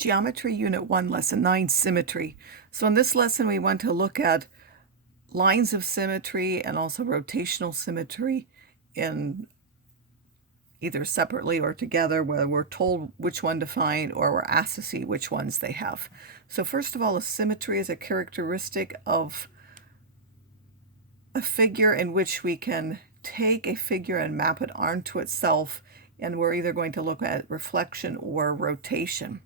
Geometry Unit 1, Lesson 9, Symmetry. So in this lesson, we want to look at lines of symmetry and also rotational symmetry in either separately or together, where we're told which one to find or we're asked to see which ones they have. So first of all, a symmetry is a characteristic of a figure in which we can take a figure and map it onto itself, and we're either going to look at reflection or rotation.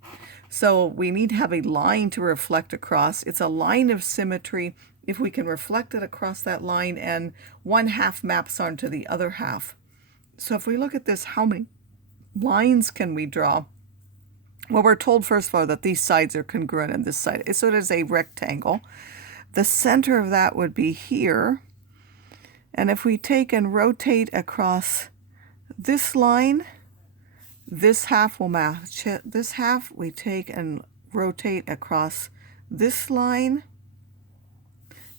So we need to have a line to reflect across. It's a line of symmetry if we can reflect it across that line and one half maps onto the other half. So if we look at this, how many lines can we draw? Well, we're told first of all that these sides are congruent on this side. So it is a rectangle. The center of that would be here. And if we take and rotate across this line, this half will match it. This half we take and rotate across this line.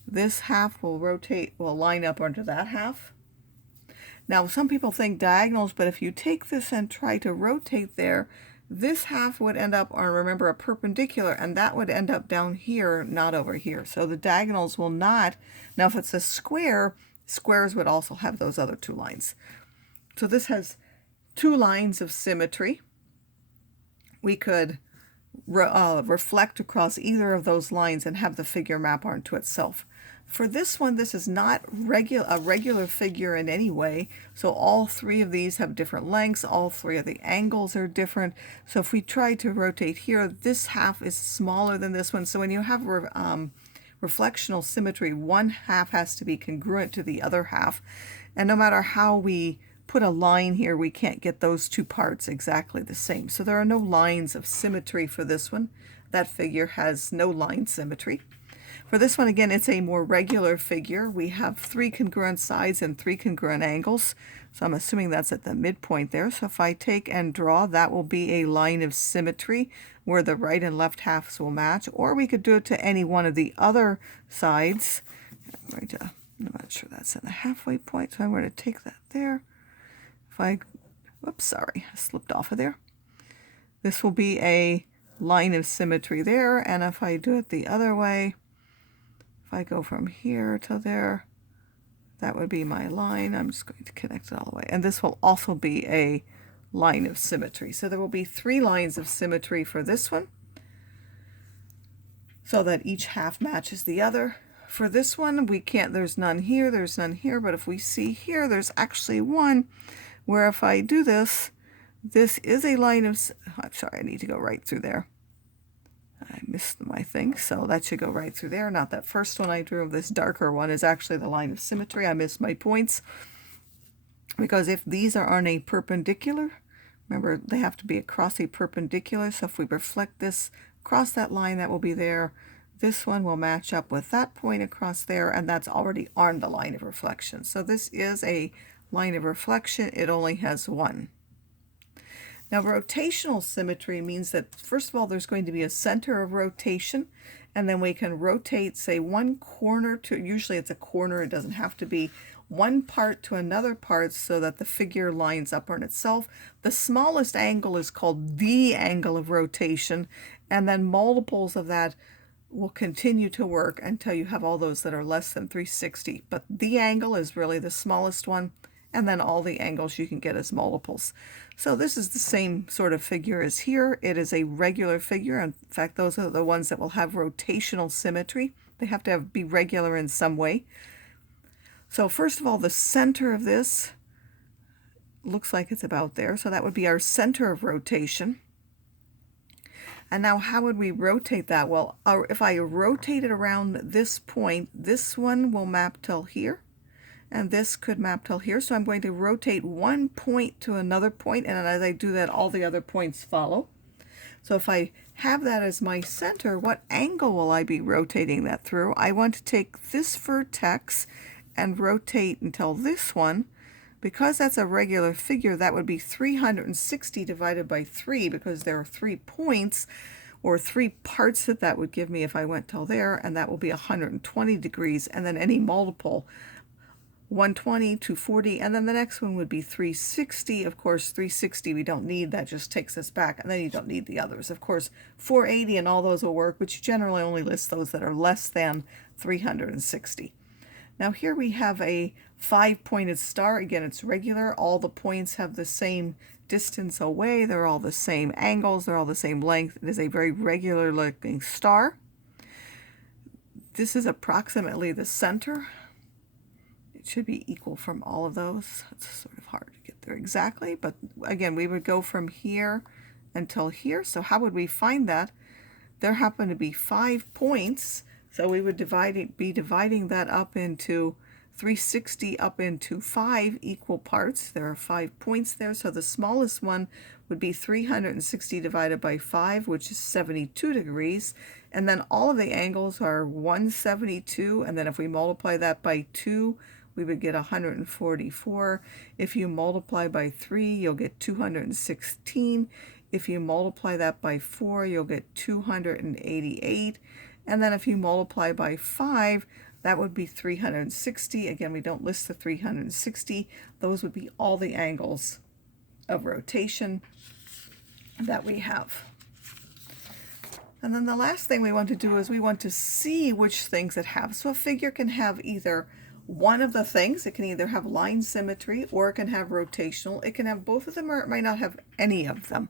This half will line up onto that half. Now, some people think diagonals, but if you take this and try to rotate there, this half would end up, or remember, a perpendicular, and that would end up down here, not over here. So the diagonals will not. Now, if it's a square, squares would also have those other two lines. So this has two lines of symmetry. We could reflect across either of those lines and have the figure map onto itself. For this one, this is not a regular figure in any way. So all three of these have different lengths. All three of the angles are different. So if we try to rotate here, this half is smaller than this one. So when you have reflectional symmetry, one half has to be congruent to the other half. And no matter how we put a line here, we can't get those two parts exactly the same. So there are no lines of symmetry for this one. That figure has no line symmetry. For this one, again, it's a more regular figure. We have three congruent sides and three congruent angles. So I'm assuming that's at the midpoint there. So if I take and draw, that will be a line of symmetry where the right and left halves will match. Or we could do it to any one of the other sides. I'm not sure that's at the halfway point, so I'm going to take that there. Whoops, sorry, I slipped off of there. This will be a line of symmetry there, and if I do it the other way, if I go from here to there, that would be my line. I'm just going to connect it all the way. And this will also be a line of symmetry. So there will be three lines of symmetry for this one, so that each half matches the other. For this one, there's none here, there's none here, but if we see here, there's actually one where if I do this, this is a line of, I'm sorry, I need to go right through there. I missed my thing, so that should go right through there. Not that first one I drew, this darker one is actually the line of symmetry. I missed my points, because if these are on a perpendicular, remember they have to be across a perpendicular, so if we reflect this across that line, that will be there. This one will match up with that point across there, and that's already on the line of reflection. So this is a line of reflection. It only has one. Now, rotational symmetry means that, first of all, there's going to be a center of rotation, and then we can rotate, say, one corner to, usually it's a corner, it doesn't have to be, one part to another part so that the figure lines up on itself. The smallest angle is called the angle of rotation, and then multiples of that will continue to work until you have all those that are less than 360. But the angle is really the smallest one, and then all the angles you can get as multiples. So this is the same sort of figure as here. It is a regular figure. In fact, those are the ones that will have rotational symmetry. They have to be regular in some way. So first of all, the center of this looks like it's about there. So that would be our center of rotation. And now how would we rotate that? Well, if I rotate it around this point, this one will map till here, and this could map till here. So I'm going to rotate one point to another point, and as I do that, all the other points follow. So if I have that as my center, what angle will I be rotating that through? I want to take this vertex and rotate until this one. Because that's a regular figure, that would be 360 divided by 3, because there are 3 points, or 3 parts that would give me if I went till there, and that will be 120 degrees, and then any multiple 120, 240, and then the next one would be 360. Of course, 360 we don't need, that just takes us back, and then you don't need the others. Of course, 480 and all those will work, but you generally only list those that are less than 360. Now here we have a 5-pointed star. Again, it's regular. All the points have the same distance away. They're all the same angles. They're all the same length. It is a very regular looking star. This is approximately the center. It should be equal from all of those. It's sort of hard to get there exactly, but again, we would go from here until here. So how would we find that? There happen to be 5 points, so we would be dividing that up into 360 up into 5 equal parts. There are 5 points there, so the smallest one would be 360 divided by 5, which is 72 degrees. And then all of the angles are 172, and then if we multiply that by 2, we would get 144. If you multiply by 3, you'll get 216. If you multiply that by 4, you'll get 288. And then if you multiply by 5, that would be 360. Again, we don't list the 360. Those would be all the angles of rotation that we have. And then the last thing we want to do is we want to see which things it has. So a figure can have either one of the things. It can either have line symmetry or it can have rotational. It can have both of them, or it might not have any of them.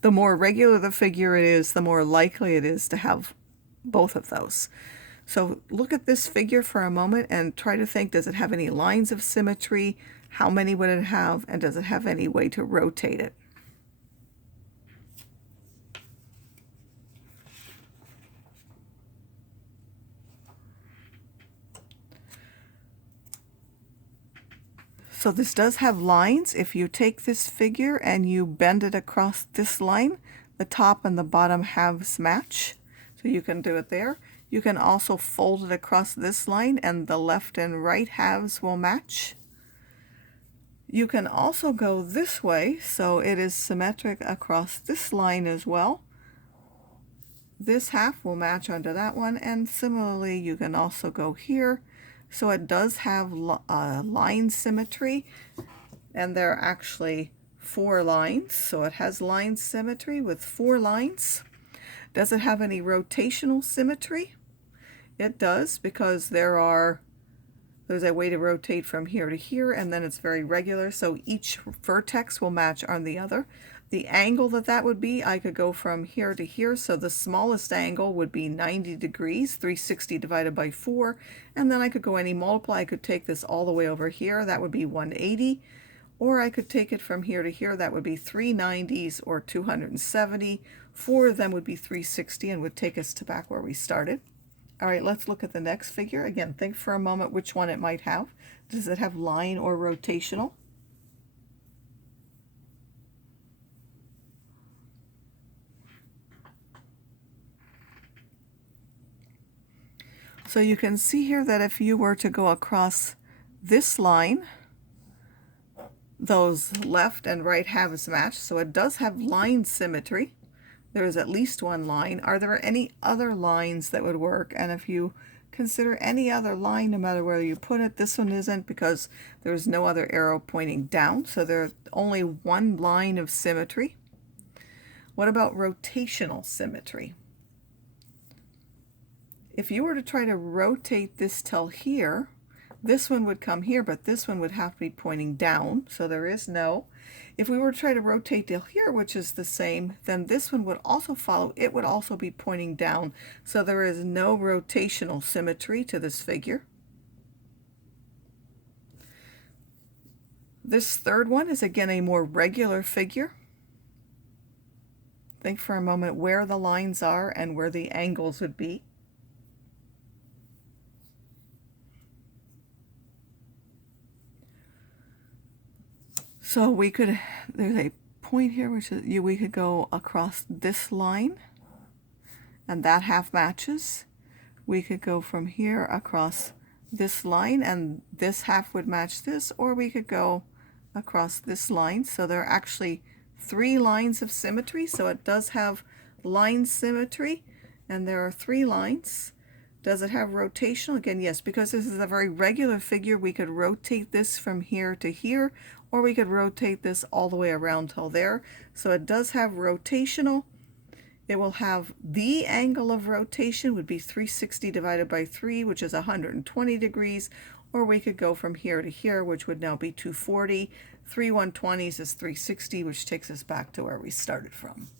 The more regular the figure it is, the more likely it is to have both of those. So look at this figure for a moment and try to think, does it have any lines of symmetry? How many would it have? And does it have any way to rotate it? So this does have lines. If you take this figure and you bend it across this line, the top and the bottom halves match. So you can do it there. You can also fold it across this line and the left and right halves will match. You can also go this way, so it is symmetric across this line as well. This half will match onto that one, and similarly you can also go here. So it does have line symmetry, and there are actually 4 lines. So it has line symmetry with 4 lines. Does it have any rotational symmetry? It does, because there's a way to rotate from here to here, and then it's very regular, so each vertex will match on the other. The angle that would be, I could go from here to here, so the smallest angle would be 90 degrees, 360 divided by 4, and then I could go any multiply. I could take this all the way over here, that would be 180, or I could take it from here to here, that would be 390s or 270. 4 of them would be 360 and would take us to back where we started. All right, let's look at the next figure. Again, think for a moment which one it might have. Does it have line or rotational? So you can see here that if you were to go across this line, those left and right halves match, so it does have line symmetry. There is at least one line. Are there any other lines that would work? And if you consider any other line, no matter where you put it, this one isn't because there's no other arrow pointing down, so there's only one line of symmetry. What about rotational symmetry? If you were to try to rotate this till here, this one would come here, but this one would have to be pointing down, so there is no. If we were to try to rotate till here, which is the same, then this one would also follow. It would also be pointing down, so there is no rotational symmetry to this figure. This third one is again a more regular figure. Think for a moment where the lines are and where the angles would be. So there's a point here, which is we could go across this line, and that half matches. We could go from here across this line, and this half would match this, or we could go across this line. So there are actually 3 lines of symmetry, so it does have line symmetry, and there are 3 lines. Does it have rotational? Again, yes, because this is a very regular figure, we could rotate this from here to here, or we could rotate this all the way around till there. So it does have rotational. It will have the angle of rotation would be 360 divided by 3, which is 120 degrees, or we could go from here to here, which would now be 240. 3 120s is 360, which takes us back to where we started from.